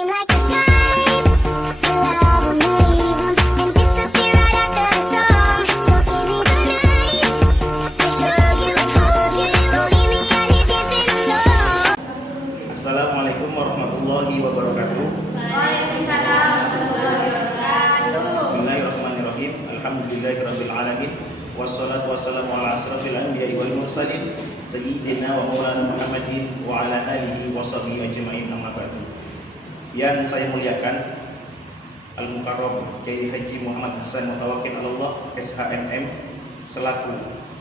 seem like the type to love 'em, leave 'em, and disappear right after the song. So give me the night to show you, hold you, don't leave me out here dancing alone. Assalamualaikum warahmatullahi wabarakatuh. Waalaikumsalam warahmatullahi wabarakatuh. Bismillahirrahmanirrahim. Alhamdulillahirabbil alamin. Wassalatu wassalamu ala asrofil anbiya'i wal mursalin sayyidina wa maulana Muhammadin wa ala alihi wa sahbihi ajma'in, amma ba'du. Yang saya muliakan, Al-Mukarram Kiai Haji Muhammad Hasan Mutawakkil Allah SHMM selaku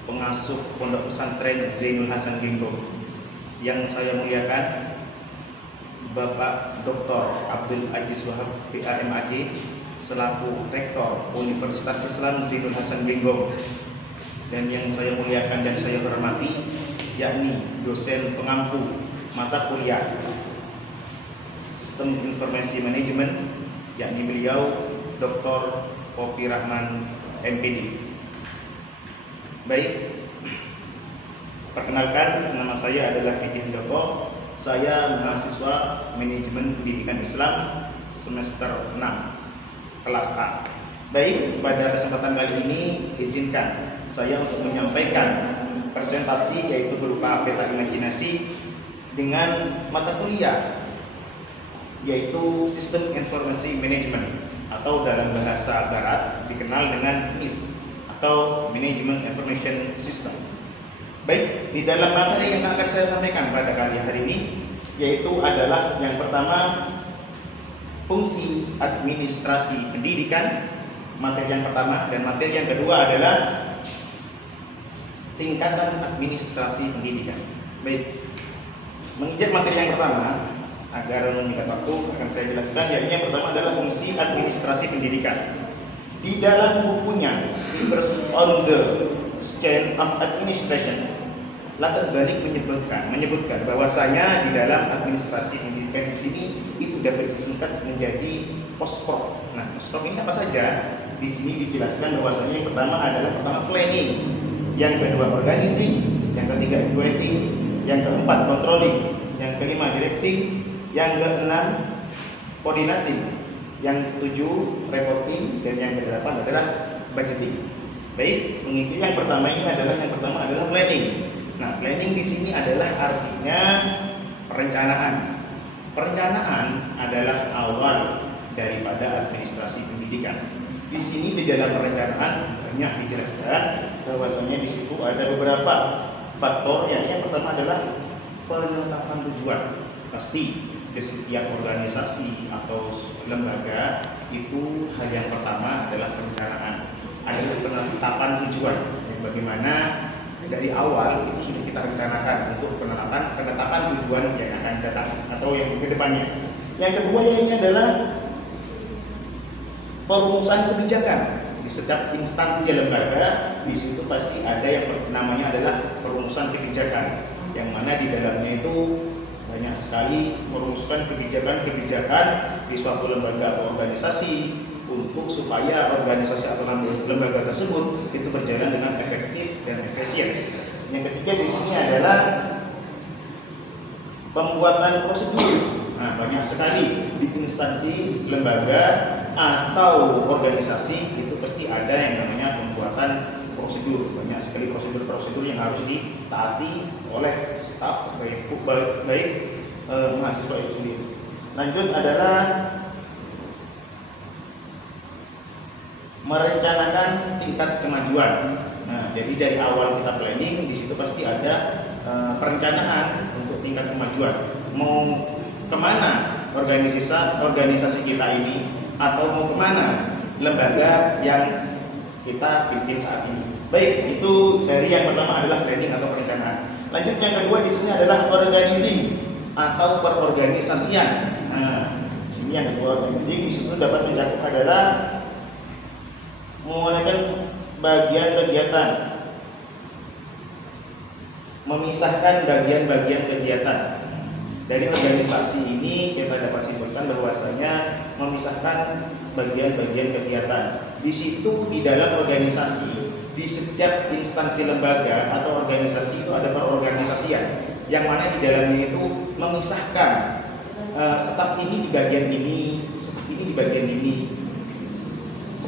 pengasuh Pondok Pesantren Zainul Hasan Genggong. Yang saya muliakan, Bapak Dr. Abdul Aziz Wahab PAMAG selaku Rektor Universitas Islam Zainul Hasan Genggong. Dan yang saya muliakan dan saya hormati, yakni dosen pengampu mata kuliah Sistem Informasi Manajemen, yakni beliau Dr. Popi Rahman MPD. Baik, perkenalkan, nama saya adalah Edi Handoko. Saya mahasiswa Manajemen Pendidikan Islam semester 6 kelas A. Baik, pada kesempatan kali ini izinkan saya untuk menyampaikan presentasi, yaitu berupa peta imajinasi dengan mata kuliah yaitu Sistem Informasi Manajemen, atau dalam bahasa barat dikenal dengan MIS atau Management Information System. Baik, di dalam materi yang akan saya sampaikan pada kali hari ini yaitu adalah yang pertama, fungsi administrasi pendidikan, materi yang pertama, dan materi yang kedua adalah tingkatan administrasi pendidikan. Baik, menginjak materi yang pertama, agar menyingkat waktu akan saya jelaskan, yaitu yang pertama adalah fungsi administrasi pendidikan. Di dalam bukunya Papers on the Science of Administration, Latar Galik menyebutkan bahwasanya di dalam administrasi pendidikan di sini itu dapat disingkat menjadi POSPRO. Nah, POSPRO ini apa saja? Di sini dijelaskan bahwasanya yang pertama adalah planning, yang kedua organizing, yang ketiga evaluating, yang keempat controlling, yang kelima directing, yang keenam coordinating, yang ketujuh reporting, dan yang kedelapan adalah budgeting. Baik, mengikuti yang pertama adalah planning. Nah, planning di sini adalah artinya perencanaan. Perencanaan adalah awal daripada administrasi pendidikan. Di sini di dalam perencanaan banyak dijelaskan bahwasanya di situ ada beberapa faktor. Yang pertama adalah penetapan tujuan. Pasti di setiap organisasi atau lembaga itu hal yang pertama adalah perencanaan, adalah penetapan tujuan. Bagaimana dari awal itu sudah kita rencanakan untuk penetapan tujuan yang akan datang atau yang ke depannya. Yang kedua ini adalah perumusan kebijakan. Di setiap instansi lembaga di situ pasti ada yang namanya adalah perumusan kebijakan, yang mana di dalamnya itu banyak sekali merumuskan kebijakan-kebijakan di suatu lembaga atau organisasi untuk supaya organisasi atau lembaga tersebut itu berjalan dengan efektif dan efisien. Yang ketiga di sini adalah pembuatan prosedur. Nah, banyak sekali di instansi, lembaga atau organisasi itu pasti ada yang namanya pembuatan prosedur. Banyak sekali prosedur-prosedur yang harus ditaati oleh staf baik mahasiswa itu sendiri. Lanjut adalah merencanakan tingkat kemajuan. Nah, jadi dari awal kita planning di situ pasti ada perencanaan untuk tingkat kemajuan. Mau kemana organisasi kita ini, atau mau kemana lembaga yang kita pimpin saat ini. Baik, itu dari yang pertama adalah planning atau perencanaan. Lanjut yang kedua di sini adalah organizing atau perorganisasian. Nah, di sini yang kedua organizing di situ dapat mencakup adalah menguraikan bagian kegiatan, memisahkan bagian-bagian kegiatan. Dari organisasi ini kita dapat simpulkan bahwasanya memisahkan bagian-bagian kegiatan. Di situ di dalam organisasi, di setiap instansi lembaga atau organisasi itu ada perorganisasian, yang mana di dalamnya itu memisahkan staf ini di bagian ini, staf ini di bagian ini.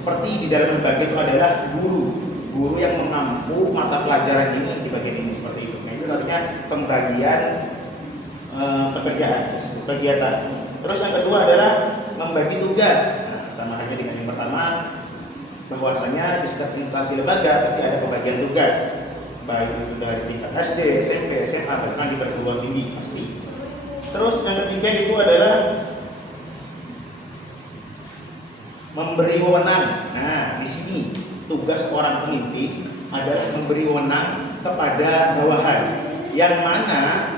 Seperti di dalam lembaga itu adalah guru yang mengampu mata pelajaran ini di bagian ini seperti itu. Nah, itu artinya pembagian kegiatan. Terus yang kedua adalah membagi tugas. Nah, sama aja dengan yang pertama, bahwasanya di setiap instansi lembaga pasti ada pembagian tugas, baik itu dari tingkat SD, SMP, SMA, bahkan di perguruan tinggi pasti. Terus yang ketiga itu adalah memberi wewenang. Nah, di sini tugas orang pemimpin adalah memberi wewenang kepada bawahan, yang mana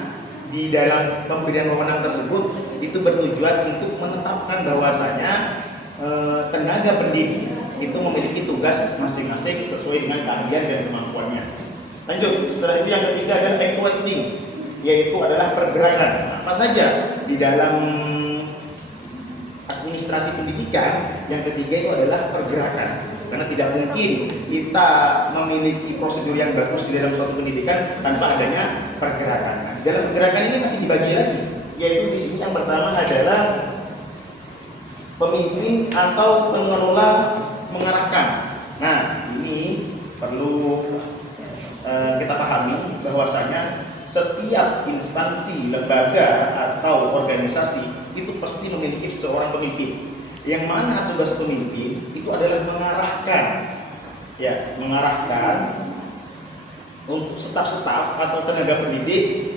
di dalam pemberian wewenang tersebut itu bertujuan untuk menetapkan bahwasanya tenaga pendidik itu memiliki tugas masing-masing sesuai dengan keahlian dan kemampuannya. Lanjut, setelah itu yang ketiga adalah acting, yaitu adalah pergerakan. Apa saja di dalam administrasi pendidikan, yang ketiga itu adalah pergerakan. Karena tidak mungkin kita memiliki prosedur yang bagus di dalam suatu pendidikan tanpa adanya pergerakan. Nah, dalam pergerakan ini masih dibagi lagi, yaitu di sini yang pertama adalah pemimpin atau pengelola mengarahkan. Nah, ini perlu kita pahami bahwasanya setiap instansi, lembaga atau organisasi itu pasti memiliki seorang pemimpin. Yang mana tugas pemimpin itu adalah mengarahkan, ya, mengarahkan untuk staf-staf atau tenaga pendidik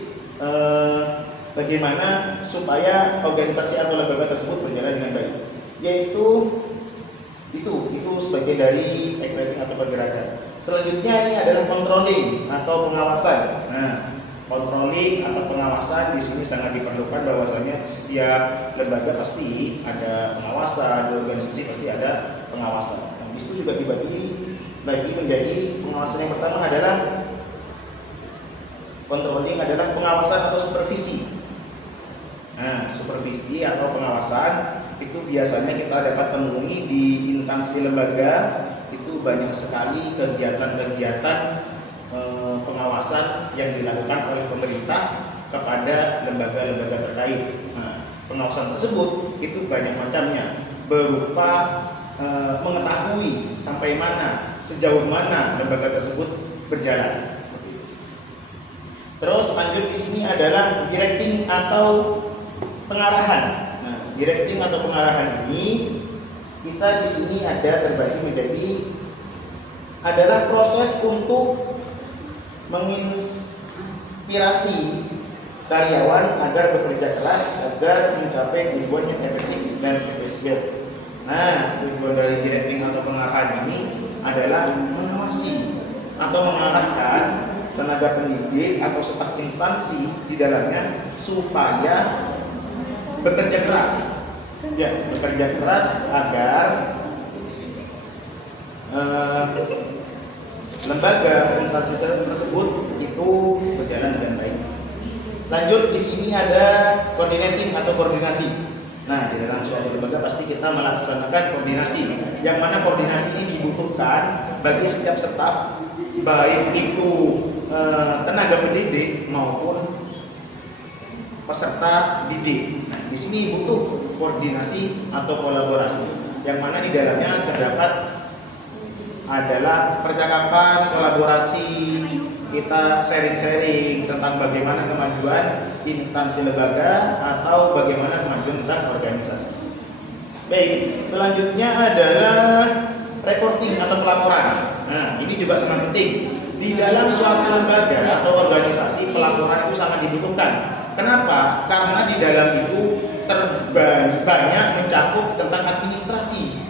bagaimana supaya organisasi atau lembaga tersebut berjalan dengan baik. Yaitu itu sebagai dari acting atau pergerakan. Selanjutnya ini adalah controlling atau pengawasan. Nah, controlling atau pengawasan di sini sangat diperlukan, bahwasanya setiap lembaga pasti ada pengawasan, di organisasi pasti ada pengawasan. Nah, di situ juga dibagi lagi menjadi pengawasan yang pertama adalah controlling adalah pengawasan atau supervisi. Nah, supervisi atau pengawasan itu biasanya kita dapat temui di instansi lembaga. Itu banyak sekali kegiatan-kegiatan pengawasan yang dilakukan oleh pemerintah kepada lembaga-lembaga terkait. Nah, pengawasan tersebut itu banyak macamnya, berupa mengetahui sampai mana, sejauh mana lembaga tersebut berjalan. Terus lanjut di sini adalah directing atau pengarahan. Nah, directing atau pengarahan ini kita di sini ada terbagi menjadi adalah proses untuk menginspirasi karyawan agar bekerja keras agar mencapai tujuan yang efektif dan efisien. Nah, tujuan dari directing atau pengarahan ini adalah mengawasi atau mengarahkan tenaga pendidik atau staf instansi di dalamnya supaya bekerja keras. Ya, bekerja keras agar lembaga instansi tersebut itu berjalan dengan baik. Lanjut di sini ada coordinating atau koordinasi. Nah, di dalam suatu lembaga pasti kita melaksanakan koordinasi, yang mana koordinasi ini dibutuhkan bagi setiap staf, baik itu tenaga pendidik maupun peserta didik. Nah, di sini butuh koordinasi atau kolaborasi, yang mana di dalamnya terdapat adalah percakapan, kolaborasi, kita sharing-sharing tentang bagaimana kemajuan instansi lembaga atau bagaimana kemajuan tentang organisasi. Baik, selanjutnya adalah reporting atau pelaporan. Nah, ini juga sangat penting. Di dalam suatu lembaga atau organisasi, pelaporan itu sangat dibutuhkan. Kenapa? Karena di dalam itu banyak mencakup tentang administrasi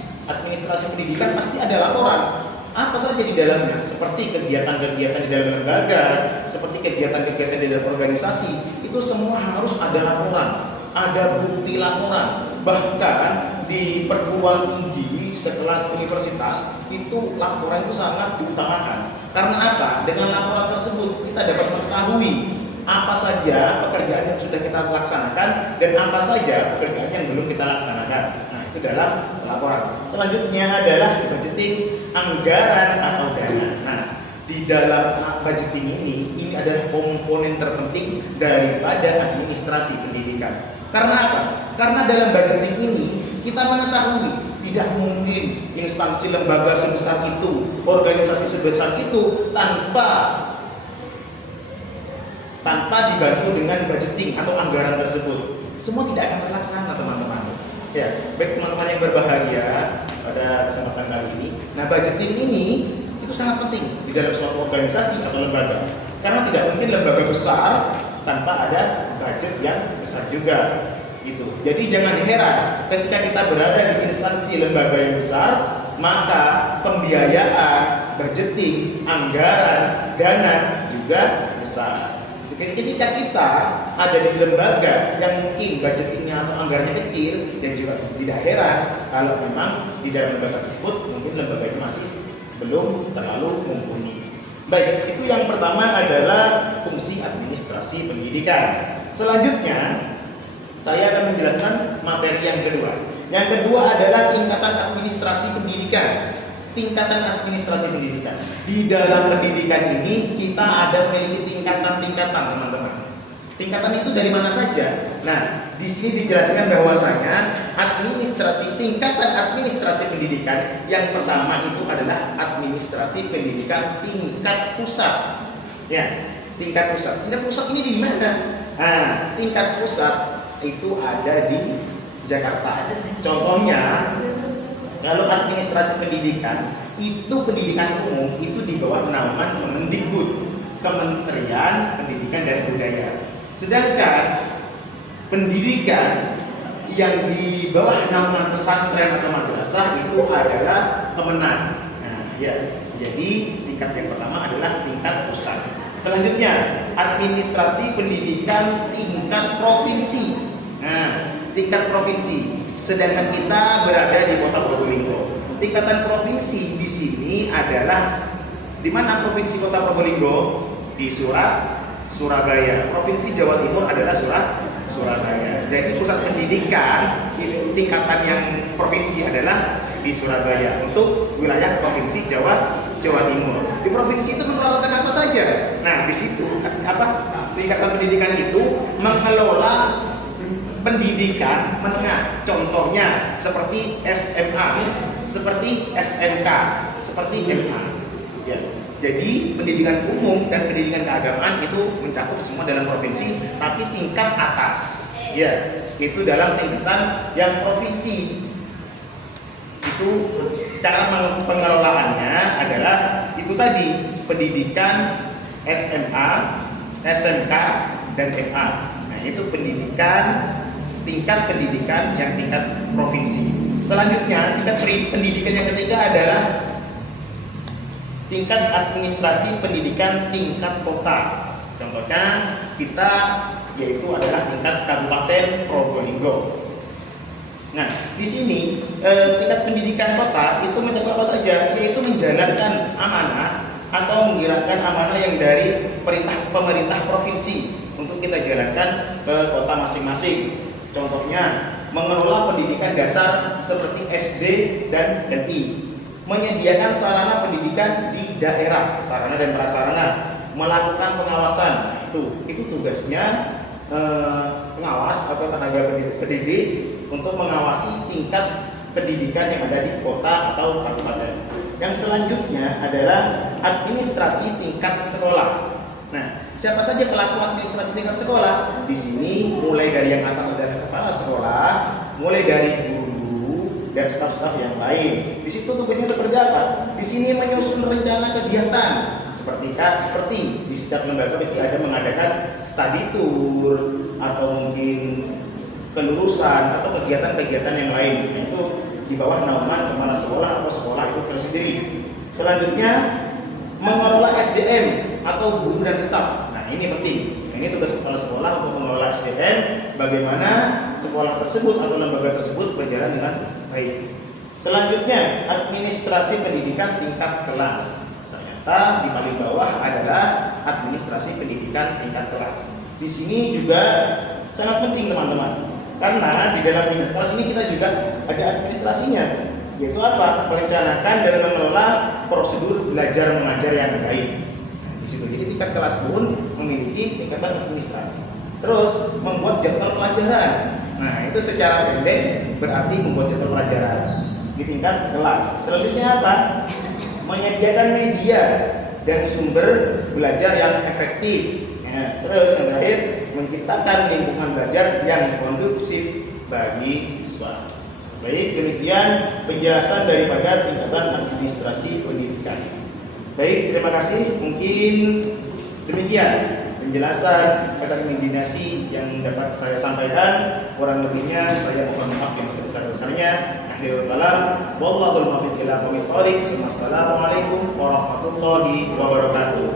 pendidikan, pasti ada laporan. Apa saja di dalamnya? Seperti kegiatan-kegiatan di dalam lembaga, seperti kegiatan-kegiatan di dalam organisasi, itu semua harus ada laporan, ada bukti laporan. Bahkan di perguruan tinggi sekelas universitas itu laporan itu sangat diutamakan. Karena apa? Dengan laporan tersebut kita dapat mengetahui apa saja pekerjaan yang sudah kita laksanakan dan apa saja pekerjaan yang belum kita laksanakan. Nah, itu dalam laporan. Selanjutnya adalah budgeting, anggaran atau dana. Nah, di dalam budgeting ini adalah komponen terpenting daripada administrasi pendidikan. Karena apa? Karena dalam budgeting ini kita mengetahui tidak mungkin instansi lembaga sebesar itu, organisasi sebesar itu tanpa dibantu dengan budgeting atau anggaran tersebut. Semua tidak akan terlaksana, teman-teman. Ya, baik teman-teman yang berbahagia pada kesempatan kali ini. Nah, budgeting ini itu sangat penting di dalam suatu organisasi atau lembaga. Karena tidak mungkin lembaga besar tanpa ada budget yang besar juga. Gitu. Jadi jangan heran ketika kita berada di instansi lembaga yang besar, maka pembiayaan, budgeting, anggaran, dana juga besar. Ketika kita ada di lembaga yang mungkin budgetingnya atau anggarannya kecil, dan juga tidak heran kalau memang di dalam lembaga tersebut mungkin lembaga itu masih belum terlalu mumpuni. Baik, itu yang pertama adalah fungsi administrasi pendidikan. Selanjutnya saya akan menjelaskan materi yang kedua. Yang kedua adalah tingkatan administrasi pendidikan. Tingkatan administrasi pendidikan. Di dalam pendidikan ini kita ada memiliki tingkatan-tingkatan, teman-teman. Tingkatan itu dari mana saja? Nah, di sini dijelaskan bahwasanya tingkatan administrasi pendidikan yang pertama itu adalah administrasi pendidikan tingkat pusat. Ya, tingkat pusat. Tingkat pusat ini di mana? Nah, tingkat pusat itu ada di Jakarta. Contohnya, kalau administrasi pendidikan itu pendidikan umum itu di bawah naungan Kemendikbud, Kementerian Pendidikan dan Kebudayaan. Sedangkan pendidikan yang di bawah naungan pesantren atau madrasah itu adalah Kemenak. Nah, ya. Jadi tingkat yang pertama adalah tingkat pusat. Selanjutnya, administrasi pendidikan tingkat provinsi. Nah, tingkat provinsi. Sedangkan kita berada di Kota Probolinggo. Tingkatan provinsi di sini adalah di mana provinsi Kota Probolinggo? Di Surabaya. Provinsi Jawa Timur adalah Surabaya. Jadi pusat pendidikan tingkatan yang provinsi adalah di Surabaya untuk wilayah provinsi Jawa Timur. Di provinsi itu mengelola apa saja? Nah, di situ tingkatan pendidikan itu mengelola pendidikan menengah, contohnya seperti SMA, seperti SMK, seperti MA. Ya. Jadi pendidikan umum dan pendidikan keagamaan itu mencakup semua dalam provinsi, tapi tingkat atas. Ya, itu dalam tingkatan yang provinsi. Itu cara pengelolaannya adalah itu tadi pendidikan SMA, SMK, dan MA. Nah, itu tingkat pendidikan yang tingkat provinsi. Selanjutnya, tingkat pendidikan yang ketiga adalah tingkat administrasi pendidikan tingkat kota. Contohnya kita yaitu adalah tingkat Kabupaten Probolinggo. Nah, di sini tingkat pendidikan kota itu mencakup apa saja? Yaitu menjalankan amanah atau menggerakkan amanah yang dari pemerintah provinsi untuk kita jalankan ke kota masing-masing. Contohnya, mengelola pendidikan dasar seperti SD dan MI, menyediakan sarana pendidikan di daerah, sarana dan prasarana, melakukan pengawasan. Itu tugasnya pengawas atau tenaga pendidik untuk mengawasi tingkat pendidikan yang ada di kota atau kabupaten. Yang selanjutnya adalah administrasi tingkat sekolah. Nah, siapa saja pelaku administrasi tingkat sekolah? Di sini mulai dari yang atas adalah kepala sekolah, mulai dari guru dan staf-staf yang lain. Di situ tugasnya seperti apa? Di sini menyusun rencana kegiatan seperti di setiap lembaga pasti ada mengadakan study tour atau mungkin kelulusan atau kegiatan-kegiatan yang lain. Itu di bawah naungan kepala sekolah atau sekolah itu tersendiri. Selanjutnya, mengelola SDM atau guru dan staf. Nah, ini penting. Ini tugas kepala sekolah untuk mengelola SDM, bagaimana sekolah tersebut atau lembaga tersebut berjalan dengan baik. Selanjutnya, administrasi pendidikan tingkat kelas. Ternyata di paling bawah adalah administrasi pendidikan tingkat kelas. Di sini juga sangat penting, teman-teman. Karena di dalam tingkat kelas ini kita juga ada administrasinya, yaitu apa? Merencanakan dan mengelola prosedur belajar mengajar yang baik. Di situ. Jadi tingkat kelas pun memiliki tingkatan administrasi. Terus membuat jadwal pelajaran. Nah, itu secara pendek berarti membuat jadwal pelajaran di tingkat kelas. Selanjutnya apa? Menyediakan media dan sumber belajar yang efektif. Ya, terus yang terakhir, menciptakan lingkungan belajar yang kondusif bagi siswa. Baik, demikian penjelasan daripada tingkatan administrasi pendidikan. Baik, terima kasih. Mungkin demikian penjelasan kata koordinasi yang dapat saya sampaikan. Kurang lebihnya saya mohon maaf yang sebesar-besarnya. Akhirul kalam, wallahul muwaffiq ila aqwamit thoriq. Wassalamualaikum warahmatullahi wabarakatuh.